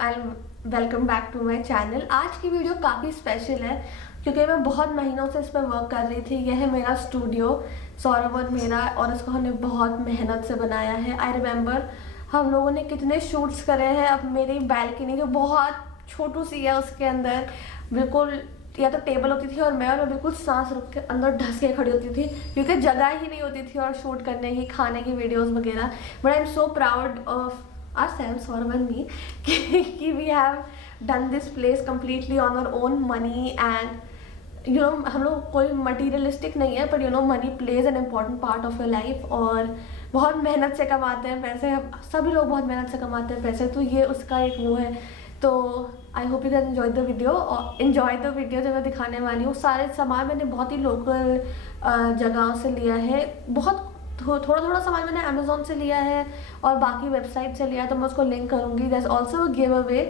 And welcome back to my channel. आज की video काफ़ी स्पेशल है क्योंकि मैं बहुत महीनों से इस पर वर्क कर रही थी। यह है मेरा स्टूडियो, सौरभ और मेरा, और इसको हमने बहुत मेहनत से बनाया है। आई रिमेंबर हम लोगों ने कितने शूट्स करे हैं। अब मेरी बैल्कनी जो बहुत छोटू सी है उसके अंदर बिल्कुल या तो टेबल होती थी और मैं बिल्कुल सांस रुक के अंदर ढस के खड़ी होती थी क्योंकि जगह ही नहीं होती थी और शूट करने की, खाने की वीडियोस वगैरह। But I am so proud of ourselves, Saurav and me, कि we have done this place completely on our own money and you know हम लोग कोई materialistic नहीं है, but you know money plays an important part of your life और बहुत मेहनत से कमाते हैं पैसे। सभी लोग बहुत मेहनत से कमाते हैं पैसे, तो ये उसका एक वो है। तो आई hope you can enjoy the video. और एंजॉय द वीडियो जो मैं दिखाने वाली हूँ। सारे सामान मैंने बहुत ही लोकल जगहों से लिया है। बहुत थोड़ा थोड़ा सामान मैंने अमेजोन से लिया है और बाकी वेबसाइट से लिया है, तो मैं उसको लिंक करूँगी। There is also a giveaway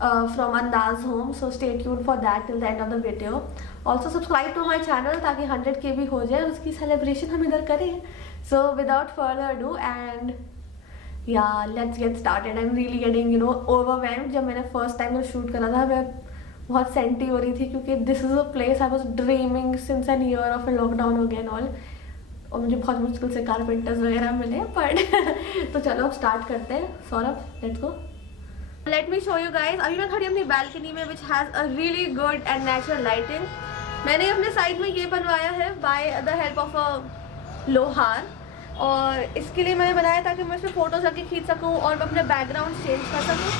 from Andaz home, so stay tuned for that till the end of the video. Also subscribe to my channel ताकि 100K भी हो जाए और उसकी सेलिब्रेशन हम इधर करें। So without further ado and या let's get started. I am really getting overwhelmed. जब मैंने फर्स्ट टाइम जब शूट करा था मैं बहुत सेंटी हो रही थी क्योंकि this is a place I was dreaming since an year of a lockdown हो गया ऑल, और मुझे बहुत मुश्किल से कारपेंटर्स वगैरह मिले। बट तो चलो अब स्टार्ट करते हैं। Saurabh let's go. Let me show you guys. अभी मैं खड़ी अपनी बालकनी में which has a really good and natural lighting. मैंने अपने साइड में ये बनवाया है by the help of a लोहार, और इसके लिए मैंने बनाया ताकि मैं इसमें फोटोज रख के खींच सकूँ और मैं अपने बैकग्राउंड चेंज कर सकूँ।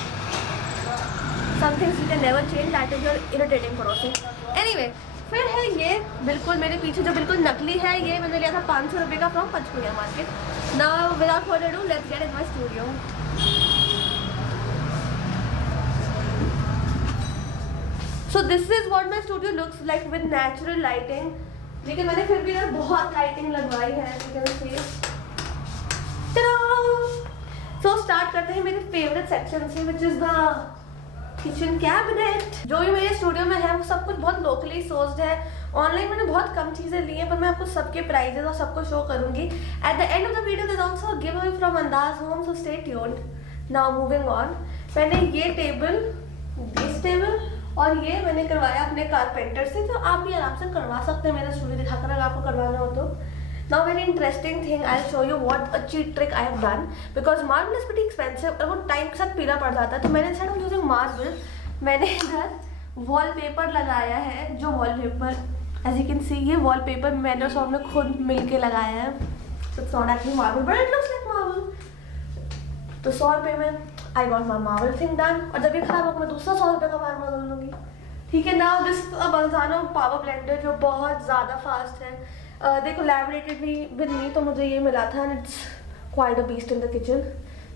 Somethings you can never change, that is your irritating पड़ोसी। एनीवे, फिर है ये बिल्कुल मेरे पीछे जो बिल्कुल नकली है, ये मैंने लिया था 500 रुपये का from Panchkula market. Now without further ado let's get in my studio. So this is what my studio looks like with natural lighting. लेकिन मैंने फिर भी बहुत लाइटिंग लगवाई है। सो स्टार्ट करते हैं मेरे फेवरेट सेक्शन से, which is the kitchen cabinet. जो भी मेरे स्टूडियो में है वो सब कुछ बहुत लोकली सोर्स्ड है। ऑनलाइन मैंने बहुत कम चीज़ें ली हैं, पर मैं आपको सबके प्राइजेस और सबको शो करूंगी। At the end of the video there is also a giveaway from Andaz home, so stay tuned. Now moving on. मैंने ये टेबल, दिस टेबल और ये मैंने करवाया अपने कारपेंटर से, तो आप भी आराम से करवा सकते हैं मेरा स्टूडियो दिखाकर अगर आपको करवाना हो तो। Now very interesting thing, I'll show you what a cheat trick I have done because marble is pretty expensive और वो टाइम के साथ पीला पड़ जाता है। तो मैंने instead of using marble मैंने इधर वॉलपेपर लगाया है। जो wallpaper as you can see, ये वॉलपेपर मैंने और सौरभ ने खुद मिलके लगाया है। So it's not actually marble but it looks like marble। तो 100 रुपये में I got my marble thing done, और जब ये खराब होगा मैं दूसरा 100 रुपये का मार्बल ले लूँगी। ठीक है। Now this Balzano power blender जो बहुत ज़्यादा फास्ट है। they collaborated with me, तो मुझे ये मिला था and it's quite a beast in the kitchen।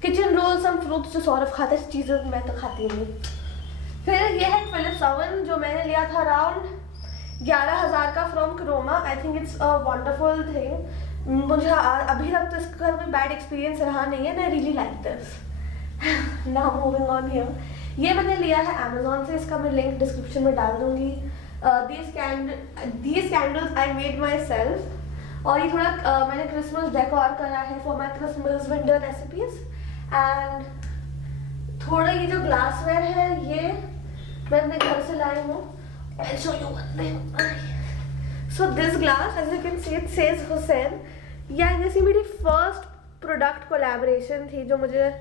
Kitchen roll, some fruits जो सौरभ खाता है, चीज़ें मैं तो खाती नहीं। फिर ये है Philips oven जो मैंने लिया था अराउंड 11,000 का from Croma. I think it's a wonderful thing. मुझे अभी तक तो इसका कोई बैड एक्सपीरियंस रहा नहीं है। I really like this. Now moving on here. ये मैंने लिया है अमेजोन से, इसका मैं लिंक डिस्क्रिप्शन में डाल दूंगी। these candles I made myself, और ये थोड़ा मैंने क्रिसमस डेकोर करा है for my Christmas window recipes. And थोड़ा ये जो ग्लासवेयर है ये मैं अपने घर से लाई हूँ। I'll show you one thing। So this glass as you can see it says Hussein। या जैसी मेरी फर्स्ट प्रोडक्ट कोलैबोरेशन थी जो मुझे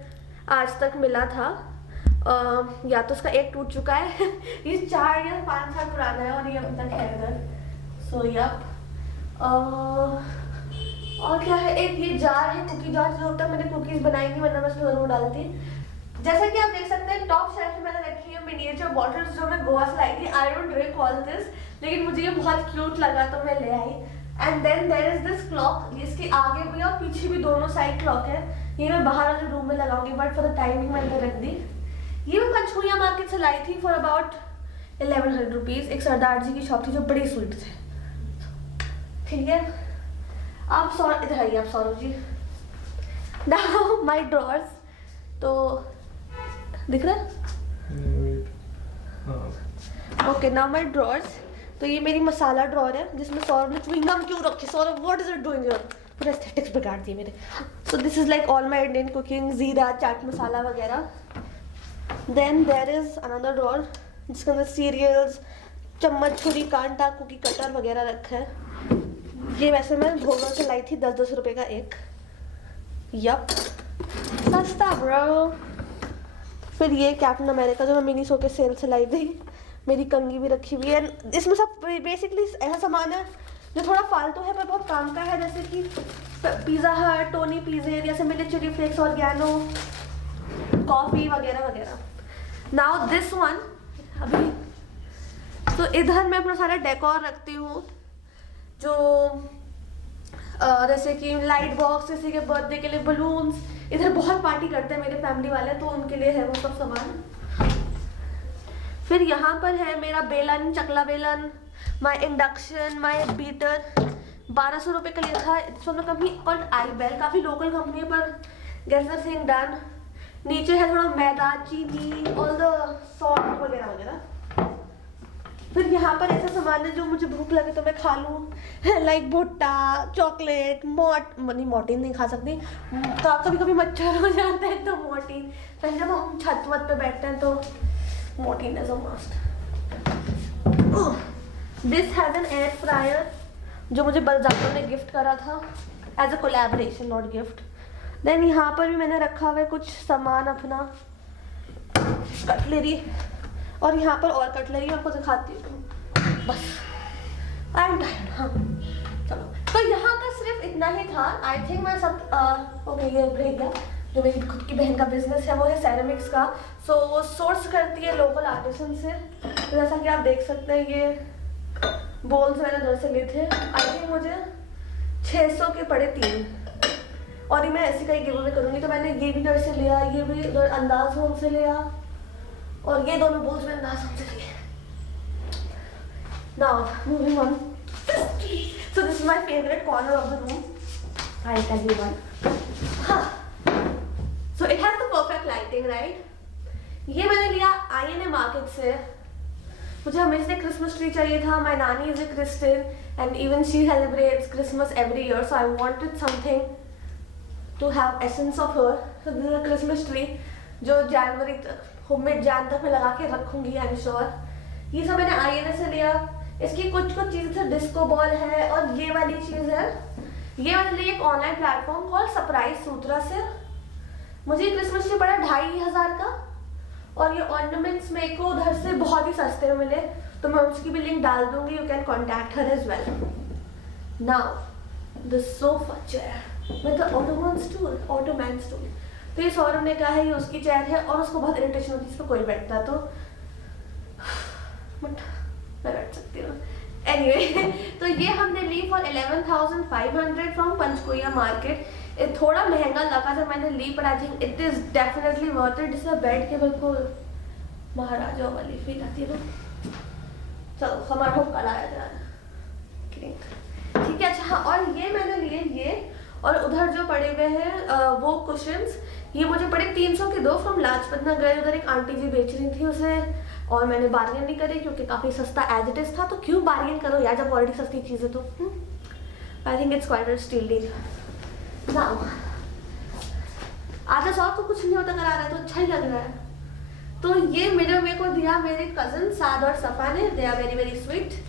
आज तक मिला था। या तो उसका एक टूट चुका है ये 4 या 5 साल पुराना है और ये अब तक है इधर। So yup. और क्या है, एक ये जार है कुकी जार, जो अब तक मैंने कुकीज बनाई नहीं वरना मैं उसमें जरूर डालती। जैसा कि आप देख सकते हैं टॉप शेल्फ में मैंने रखी है मिनिएचर बॉटल्स जो मैं गोवा से लाई थी। I don't drink all this, लेकिन मुझे ये बहुत क्यूट लगा तो मैं ले आई। And then there is this clock, इसके आगे भी और पीछे भी दोनों साइड क्लॉक है। ये मैं बाहर वाले रूम में लगाऊंगी, बट फॉर द टाइमिंग मैं अंदर रख दी। ये मैं पंचकुला मार्केट से लाई थी फॉर अबाउट 1100 रुपीज़। एक सरदार जी की शॉप थी जो बड़ी स्वीट थे। ठीक है। आप इधर आइए आप Saurabh ji. Now my drawers, तो दिख रहा है? Okay, now my drawers. तो ये मेरी मसाला ड्रॉर है जिसमें सौरभ ने च्युइंग गम क्यों रखी? Saurabh what is it doing here? पूरा एस्थेटिक्स बिगाड़ दिए मेरे। So this is like all my Indian cooking, जीरा, चाट मसाला वगैरह। Then there is another drawer जिसके अंदर सीरियल्स, चम्मच, छुरी, कांटा, कुकी कटर वगैरह रखा है। ये वैसे मैं भोगा से लाई थी 10-10 रुपए का एक। यप, सस्ता ब्रो। फिर ये कैप्टन अमेरिका जो मैं मिनी शो के सेल से लाई थी। मेरी कंघी भी रखी हुई है। इसमें सब बेसिकली ऐसा सामान है जो थोड़ा फालतू है पर बहुत काम का है, जैसे कि पिज़्ज़ा हट, टोनी पिज़्ज़े, जैसे मिले चिली फ्लेक्स, ऑर्गेनो, कॉफ़ी वगैरह वगैरह। नाउ दिस वन, अभी तो इधर मैं अपना सारा डेकोर रखती हूँ, जो जैसे कि लाइट बॉक्स, जैसे कि बर्थडे के लिए बलून्स। इधर बहुत पार्टी करते हैं मेरे फैमिली वाले, तो उनके लिए है वो सब सामान। फिर यहाँ पर है मेरा बेलन, चकला बेलन, माई इंडक्शन, माई बीटर। 1200 रुपये का लिया था। इट्स कंपनी कॉल्ड आईबेल, काफ़ी लोकल कंपनी है पर गेट्स द थिंग डन। नीचे है थोड़ा मैदा, चीनी, ऑल द सॉल्ट वगैरह वगैरह। फिर यहाँ पर ऐसा सामान है जो मुझे भूख लगे तो मैं खा लूँ, लाइक भुट्टा, चॉकलेट, मोर्टीन नहीं खा सकती, तो कभी कभी मच्छर हो जाता है तो मोर्टीन। फिर जब हम छत वत पे बैठते हैं तो Mortein is a must. This has an air fryer जो मुझे बलजानो ने गिफ्ट करा था as a collaboration, not gift. Then यहाँ पर भी मैंने रखा हुआ है कुछ सामान अपना, कटलरी, और यहाँ पर और कटलरी आपको दिखाती हूँ। बस आई एम टायर्ड। हाँ चलो, तो यहाँ का सिर्फ इतना ही था। आई थिंक मैं सब ओके, ये ब्रेक गया। जो मेरी खुद की बहन का बिजनेस है वो है सेरेमिक्स का, सो वो सोर्स करती है लोकल आर्टिसन से। तो जैसा कि आप देख सकते हैं ये बोल्स मैंने उधर से लिए थे। आई थिंक मुझे 600 के पड़े 3, और ये मैं ऐसे का ही गिव अवे करूँगी। तो मैंने ये भी उधर से लिया, ये भी उधर अंदाज होम से लिया, और ये दोनों बोल्स मैंने अंदाज होम से लिए। Now moving on, so this is my favourite corner of the room. I tell you one, so it has the perfect lighting, right. ये मैंने लिया INA मार्केट से। मुझे हमेशा क्रिसमस ट्री चाहिए था। My nani is a Christian and even she celebrates Christmas every year, so I wanted something to have essence of her. So this is a Christmas tree जो जनवरी तक, मिड जैन तक मैं लगा के रखूंगी, आई एम श्योर। ये सब मैंने INA से लिया। इसकी कुछ चीज़ें, डिस्को बॉल है, और ये वाली चीज़ है, ये मैंने ली एक ऑनलाइन प्लेटफॉर्म कॉल सरप्राइज सूत्रा से। मुझे क्रिसमस ट्री पड़ा 2500 का, और ये ऑर्नामेंट्स मेरे को उधर से बहुत ही सस्ते में मिले, तो मैं उसकी भी लिंक डाल दूंगी। You can contact her as well. Now the sofa chair with the ottoman stool, ottoman stool. तो ये सौरभ ने कहा है ये उसकी चेयर है, और उसको बहुत इरिटेशन होती है इस पर कोई बैठता, तो बट मैं बैठ सकती हूँ। एनीवे, तो ये हमने ली फॉर 11,500 फ्रॉम पंचकुला मार्केट। ये थोड़ा महंगा लगा जब मैंने ली, पर I think it is definitely worth it. इसमें बैठ के बिल्कुल महाराजा वाली फील आती है। चलो हमारा हो कल आया जा रहा, ठीक है। अच्छा हाँ, और ये मैंने लिए ये, और उधर जो पड़े हुए हैं वो कुशन्स, ये मुझे पड़े 300 के 2 फ्रॉम लाजपत नगर। उधर एक आंटी जी बेच रही थी उसे, और मैंने बार्गेन नहीं करी क्योंकि काफ़ी सस्ता एज इट इज था। तो क्यों बार्गेन करो यार जब ऑलरेडी सस्ती चीज़ है तो। आई think it's quite a steal deal. Now आधा सौ तो कुछ नहीं होता, अगर आ रहा है तो अच्छा ही लग रहा है। तो ये मेरे को दिया मेरे कजन साद और सफा ने। They are very very sweet.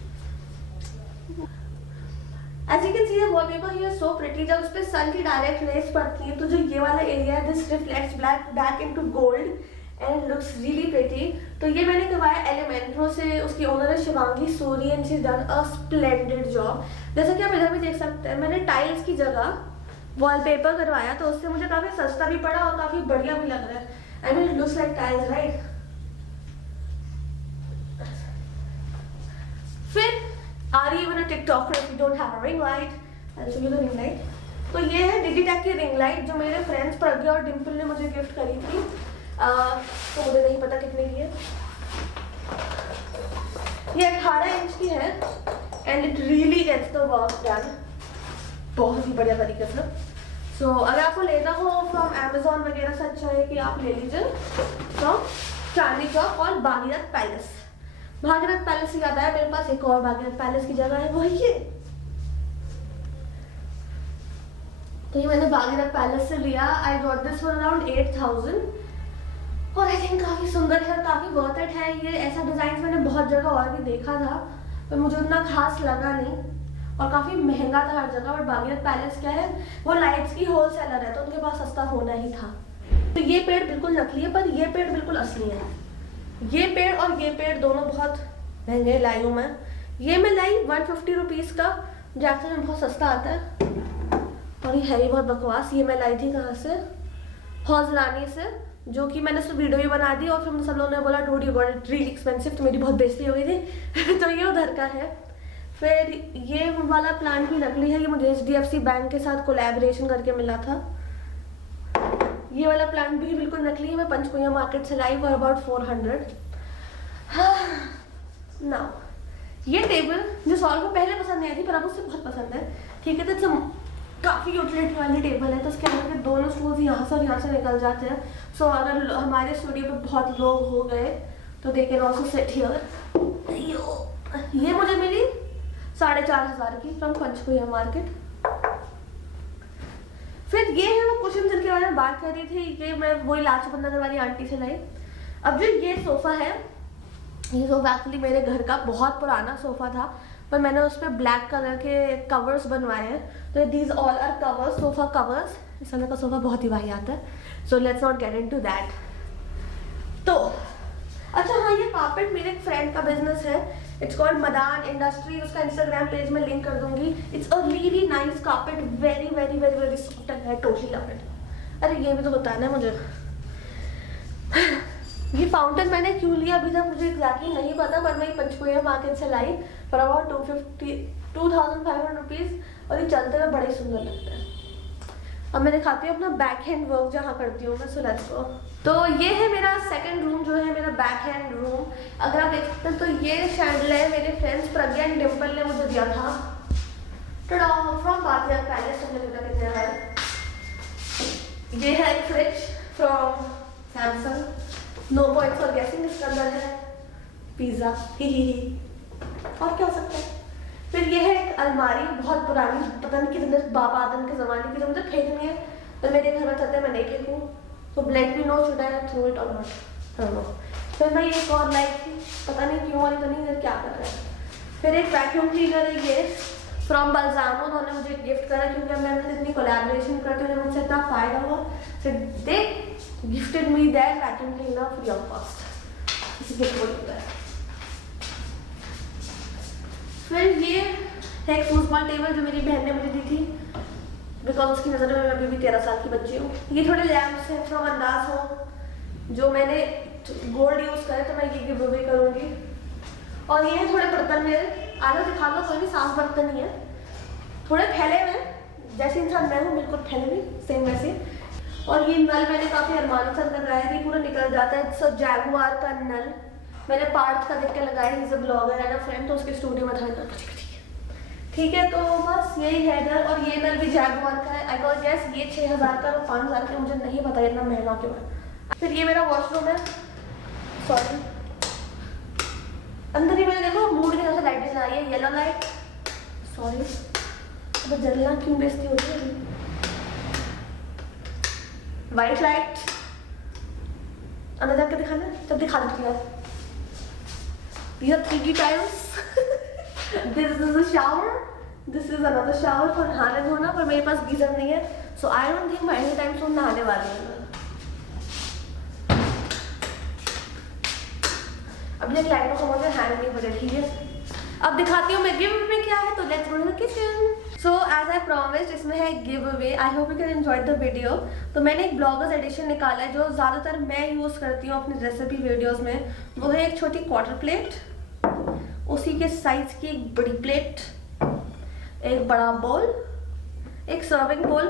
As you can see the wallpaper here is so pretty। जब उस पे सन की डायरेक्ट रेज पड़ती है तो जो ये वाला एरिया है, this reflects back into gold and looks really pretty. तो ये मैंने करवाया एलिमेंट्रो से, उसकी ओनर है Shivangi Suri and she has done a splendid job. जैसा कि आप इधर भी देख सकते हैं, मैंने टाइल्स की जगह वॉलपेपर करवाया, तो उससे मुझे काफ़ी सस्ता भी पड़ा और काफ़ी बढ़िया भी लग रहा है। I mean it looks like tiles, right. फिर Are you even a TikToker if you don't have a ring light? I'll show you the ring light. तो ये है डिजिटेक की रिंग लाइट जो मेरे फ्रेंड्स प्रज्ञा और डिम्पल ने मुझे गिफ्ट करी थी। तो मुझे नहीं पता कितने की है। ये 18 इंच की है and it really gets the work done बहुत ही बढ़िया तरीके से। सो अगर आपको लेना हो फ्रॉम Amazon वगैरह से, अच्छा है कि आप ले लीजिए फ्रॉम चांदनी चौक और भागीरथ पैलेस। भागीरथ पैलेस से याद आया, मेरे पास एक और भागीरथ पैलेस की जगह है, वो है ये। तो ये मैंने भागीरथ पैलेस से लिया। I got this for around 8,000। और आई थिंक काफ़ी सुंदर है और काफ़ी वर्थ इट है। ये ऐसा डिज़ाइन मैंने बहुत जगह और भी देखा था पर मुझे उतना खास लगा नहीं और काफ़ी महंगा था हर जगह। बट भागीरथ पैलेस क्या है, वो लाइट्स की होलसेलर है तो उनके पास सस्ता होना ही था। तो ये पेड़ बिल्कुल नकली है पर ये पेड़ बिल्कुल असली है। ये पेड़ और ये पेड़ दोनों बहुत महंगे लाई हूँ मैं। ये मैं लाई 150 रुपीज़ का, जो एक्चुअली में बहुत सस्ता आता है। और ये है ही बहुत बकवास। ये मैं लाई थी कहाँ से, हौजलानी से, जो कि मैंने उसमें वीडियो भी बना दी और फिर सब लोगों ने बोला dude you got it really expensive, तो मेरी बहुत बेइज्जती हो गई थी तो ये उधर का है। फिर ये वाला प्लांट भी नकली है, ये मुझे HDFC बैंक के साथ कोलैबोरेशन करके मिला था। ये वाला प्लांट भी बिल्कुल नकली है, मैं पंचकुला मार्केट से लाई फॉर अबाउट 400। नाउ ये टेबल जो सॉल को पहले पसंद नहीं आई थी पर अब उससे बहुत पसंद है। ठीक है, तो काफ़ी यूटिलिटी वाली टेबल है, तो उसके अंदर के दोनों स्टूल्स यहाँ से और यहाँ से निकल जाते हैं। सो अगर हमारे स्टूडियो पे बहुत लोग हो गए तो they can also sit here. ये मुझे मिली 4500 की फ्रॉम पंचकुला मार्केट। फिर ये है वो कुशन जिनके बारे में बात कर रही थी, ये मैं वही लाजपत नगर वाली आंटी से लाई। अब जो ये सोफ़ा है, ये सोफ़ा एक्चुअली मेरे घर का बहुत पुराना सोफ़ा था पर मैंने उस पर ब्लैक कलर के कवर्स बनवाए हैं। तो these all are covers, sofa covers. इस तरह का सोफ़ा बहुत ही वाहियात है, so let's not get into that. तो अच्छा हाँ, ये कार्पेट मेरे एक फ्रेंड का बिजनेस है, इट्स कॉल्ड मदान इंडस्ट्री। उसका इंस्टाग्राम पेज में लिंक कर दूंगी। It's a really nice carpet, very very very very soft and I totally love it. अरे ये भी तो बताना है मुझे ये फाउंटेन मैंने क्यों लिया अभी तक मुझे एग्जैक्टली नहीं पता, पर मैं पंचकुला मार्केट से लाई फॉर अबाउट 2500 रुपीज़ और ये चलते हुए बड़े सुंदर लगते हैं। अब मैं दिखाती हूँ अपना बैक हैंड वर्क जहाँ करती हूँ मैं। So let's go. तो ये है मेरा सेकंड रूम, जो है मेरा बैक हैंड रूम। अगर आप देख सकते हैं तो ये शैंडलियर मेरे फ्रेंड्स प्रज्ञा एंड डिम्पल ने मुझे दिया था फ्रॉम बागीरथ पैलेस। कितने है। ये है एक fridge from Samsung, no point for guessing. इसके अंदर है पिज्ज़ा ही और क्या हो सकता है। फिर ये है एक अलमारी बहुत पुरानी, पता नहीं कितने बाबा आदम के ज़माने की, जो मुझे फेंकनी है तो मेरे घर में चाहते हैं मैं नहीं फेंकूँ। तो ब्लेट भी no should I throw it और नॉट, आई डोंट नो। फिर मैं ये एक और लाई थी, पता नहीं क्यों और इतनी देर क्या कर रहा है। फिर एक वैक्यूम क्लीनर है ये फ्रॉम बल्जानो, उन्होंने मुझे गिफ्ट करा क्योंकि मैं उनसे इतनी कोलैबोरेशन करती हूँ, मुझसे इतना फायदा हुआ। So they gifted me that vacuum cleaner free of cost. किसी गिफ्ट को होता है। फिर ये है एक फूटबॉल टेबल जो मेरी बहन ने मुझे दी थी, बिकॉज उसकी नज़र में मैं अभी भी 13 साल की बच्ची हूँ। ये थोड़े लैम्प्स हैं फ्रॉम अंदाज हो, जो मैंने गोल्ड यूज़ करे तो मैं ये गिव अवे करूँगी। और ये थोड़े बर्तन मेरे आधा दिखा दो, कोई भी साफ बर्तन नहीं है, थोड़े फैले हुए जैसे इंसान मैं हूँ, बिल्कुल फैले हुए सेम वैसे। और ये नल मैंने काफ़ी अरमान से लगाया थी, पूरा निकल जाता है। सो जैगुआर का नल मैंने पार्थ का देख के लगाया, is a blogger and a friend, तो उसके स्टूडियो में था। ठीक है, तो बस यही है नल। और ये नल भी जैगुआर का है। आई गॉट गेस ये 6000 का और 5000 का, मुझे नहीं पता इतना महंगा क्यों है। फिर ये मेरा वॉशरूम है, सॉरी अंदर ही मैंने देखो मूड के हिसाब से लाइट जला है, येलो लाइट, सॉरी अब जलना क्यों बेइज्जती होती है। वाइट लाइट अंदर जाके दिखाना, तब दिखा देती हूँ। These are 3D tiles. This is a shower. This is another shower for नहाने धोना, पर मेरे पास गीजर नहीं है, so I don't think मैं any time soon नहाने वाली हूँ। अब ये लाइटों का मुझे हैंड नहीं पड़े। ठीक है, अब दिखाती हूँ मैं गिव अवे क्या है। तो let's go to the kitchen. So as I promised, इसमें है give away. I hope you can enjoy the video. तो मैंने एक ब्लॉगर्स एडिशन निकाला है जो ज़्यादातर मैं यूज़ करती हूँ अपनी रेसिपी वीडियोज़ में। वो है एक छोटी क्वार्टर प्लेट, उसी के साइज की एक बड़ी प्लेट, एक बड़ा बोल, एक सर्विंग बोल,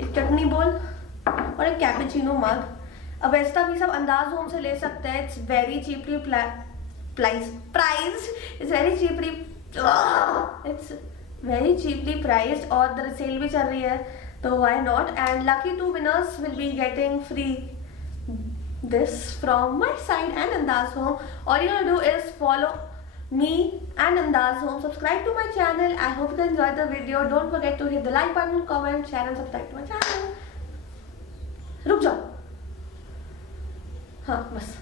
एक चटनी बोल और एक कैपेचिनो मग। अब ऐसा भी सब अंदाज होम से ले सकते हैं। इट्स वेरी चीपली प्राइस्ड और द सेल भी चल रही है, तो why not. And lucky 2 winners will be getting free this from my side and Andaz Home. All you gotta do is follow me and Andaz Home, subscribe to my channel. I hope you enjoyed the video. Don't forget to hit the like button, comment, share and subscribe to my channel. रुक जाओ, हाँ बस।